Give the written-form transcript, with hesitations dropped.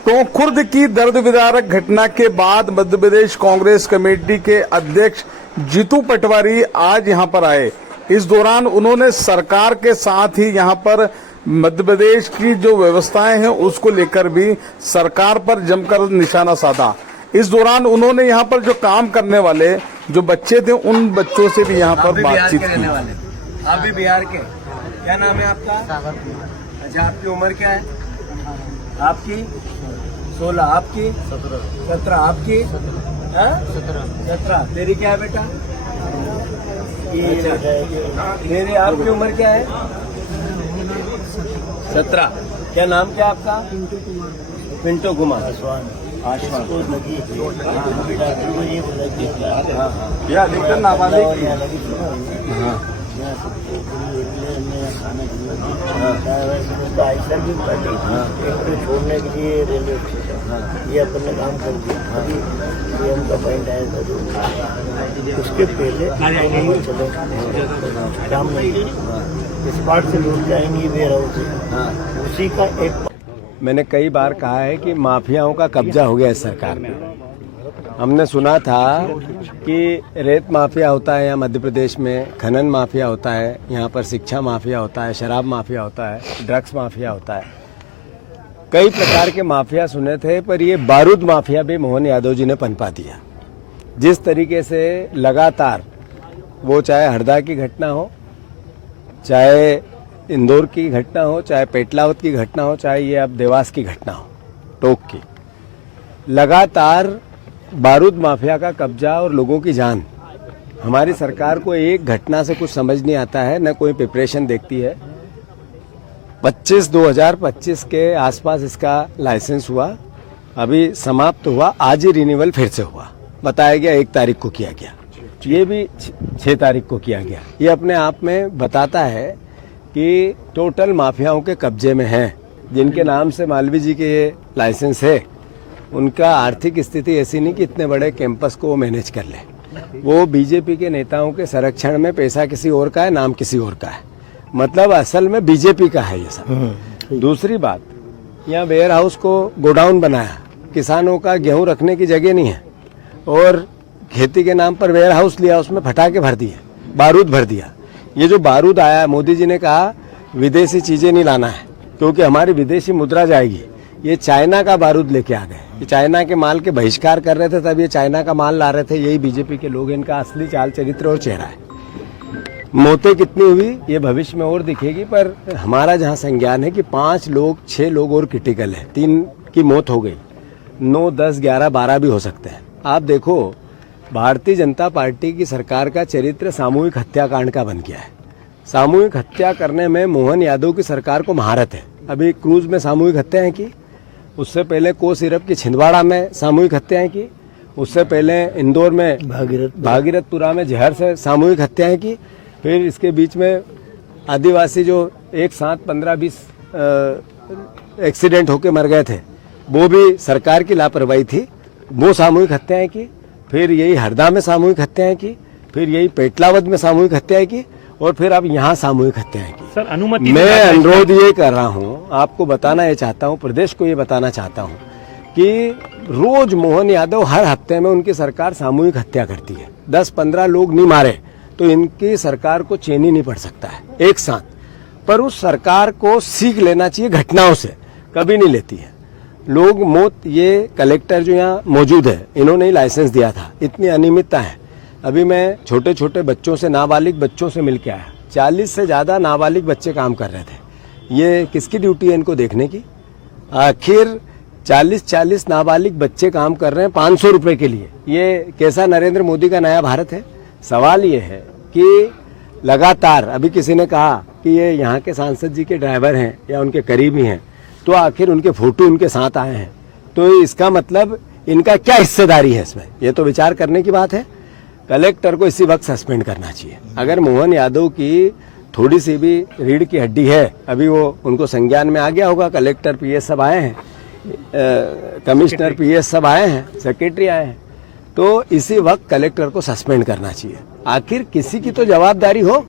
तो खुर्द की दर्द विदारक घटना के बाद मध्य प्रदेश कांग्रेस कमेटी के अध्यक्ष जीतू पटवारी आज यहां पर आए। इस दौरान उन्होंने सरकार के साथ ही यहां पर मध्य प्रदेश की जो व्यवस्थाएं हैं उसको लेकर भी सरकार पर जमकर निशाना साधा। इस दौरान उन्होंने यहां पर जो काम करने वाले जो बच्चे थे उन बच्चों से भी यहां पर बातचीत की। आप भी बिहार के, क्या नाम है आपका? अच्छा, आपकी उम्र क्या है? आपकी 16, आपकी 17, आपकी 17। तेरी क्या है बेटा? मेरे आपकी उम्र क्या है? 17। क्या नाम क्या आपका? पिंटू कुमार। आशवान। या अधिकतर नाबालिग। हाँ, एक तो छोड़ने के लिए रेलवे स्टेशन, ये अपने काम कर दिया। सीएम का पॉइंट आया था, उसके पहले चलो काम नहीं, इस पार्ट से लूट जाएंगे वेयर हाउस, उसी का एक। मैंने कई बार कहा है कि माफियाओं का कब्जा हो गया है सरकार में। हमने सुना था कि रेत माफिया होता है यहाँ मध्य प्रदेश में, खनन माफिया होता है यहाँ पर, शिक्षा माफिया होता है, शराब माफिया होता है, ड्रग्स माफिया होता है, कई प्रकार के माफिया सुने थे। पर ये बारूद माफिया भी मोहन यादव जी ने पनपा दिया। जिस तरीके से लगातार वो चाहे हरदा की घटना हो, चाहे इंदौर की घटना हो, चाहे पेटलावत की घटना हो, चाहे ये अब देवास की घटना हो, टोक की, लगातार बारूद माफिया का कब्जा और लोगों की जान। हमारी सरकार को एक घटना से कुछ समझ नहीं आता है, न कोई प्रिपरेशन देखती है। 2025 के आसपास इसका लाइसेंस हुआ, अभी समाप्त हुआ, आज ही रिन्यूअल फिर से हुआ। बताया गया 1 तारीख को किया गया, ये भी 6 तारीख को किया गया। ये अपने आप में बताता है कि टोटल माफियाओं के कब्जे में हैं। जिनके नाम से मालवीय जी के ये लाइसेंस है, उनका आर्थिक स्थिति ऐसी नहीं कि इतने बड़े कैंपस को वो मैनेज कर ले। वो बीजेपी के नेताओं के संरक्षण में पैसा किसी और का है, नाम किसी और का है, मतलब असल में बीजेपी का है ये सब। दूसरी बात, यहाँ वेयर हाउस को गोडाउन बनाया, किसानों का गेहूं रखने की जगह नहीं है, और खेती के नाम पर वेयर हाउस लिया, उसमें फटाके भर दिए, बारूद भर दिया। ये जो बारूद आया, मोदी जी ने कहा विदेशी चीजें नहीं लाना है क्योंकि हमारी विदेशी मुद्रा जाएगी। ये चाइना का बारूद लेके आ गए। ये चाइना के माल के बहिष्कार कर रहे थे, तब ये चाइना का माल ला रहे थे। यही बीजेपी के लोग, इनका असली चाल चरित्र और चेहरा है। मौतें कितनी हुई ये भविष्य में और दिखेगी, पर हमारा जहां संज्ञान है कि 5 लोग 6 लोग और क्रिटिकल है, 3 की मौत हो गई, 9, 10, 11, 12 भी हो सकते हैं। आप देखो, भारतीय जनता पार्टी की सरकार का चरित्र सामूहिक हत्याकांड का बन गया है। सामूहिक हत्या करने में मोहन यादव की सरकार को महारत है। अभी क्रूज में सामूहिक हत्याएं की, उससे पहले को सिरप की छिंदवाड़ा में सामूहिक हत्याएं की, उससे पहले इंदौर में भागीरथपुरा में जहर से सामूहिक हत्याएं की, फिर इसके बीच में आदिवासी जो एक साथ 15-20 एक्सीडेंट होके मर गए थे, वो भी सरकार की लापरवाही थी, वो सामूहिक हत्याएं की। फिर यही हरदा में सामूहिक हत्याएं की, फिर यही पेटलावद में सामूहिक हत्याएं की, और फिर अब यहाँ सामूहिक हत्याएं की। सर, अनुमति मैं अनुरोध ये कर रहा हूँ, आपको बताना ये चाहता हूँ, प्रदेश को ये बताना चाहता हूँ कि रोज मोहन यादव हर हफ्ते में उनकी सरकार सामूहिक हत्या करती है। 10-15 लोग नहीं मारे तो इनकी सरकार को चैन ही नहीं पड़ सकता है एक साथ। पर उस सरकार को सीख लेना चाहिए, घटनाओं से कभी नहीं लेती है। लोग मौत, ये कलेक्टर जो यहाँ मौजूद है, इन्होंने ही लाइसेंस दिया था, इतनी अनियमितता है। अभी मैं छोटे छोटे बच्चों से, नाबालिग बच्चों से मिल के आया, 40 से ज्यादा नाबालिग बच्चे काम कर रहे थे। ये किसकी ड्यूटी है इनको देखने की? आखिर 40 नाबालिग बच्चे काम कर रहे हैं 500 रुपए के लिए। ये कैसा नरेंद्र मोदी का नया भारत है? सवाल ये है कि लगातार, अभी किसी ने कहा कि ये यहाँ के सांसद जी के ड्राइवर हैं या उनके करीबी हैं, तो आखिर उनके फोटो उनके साथ आए हैं, तो इसका मतलब इनका क्या हिस्सेदारी है इसमें? ये तो विचार करने की बात है। कलेक्टर को इसी वक्त सस्पेंड करना चाहिए। अगर मोहन यादव की थोड़ी सी भी रीढ़ की हड्डी है, अभी वो उनको संज्ञान में आ गया होगा, कलेक्टर पीएस सब आए हैं, कमिश्नर पीएस सब आए हैं, सेक्रेटरी आए हैं, तो इसी वक्त कलेक्टर को सस्पेंड करना चाहिए। आखिर किसी की तो जवाबदारी हो।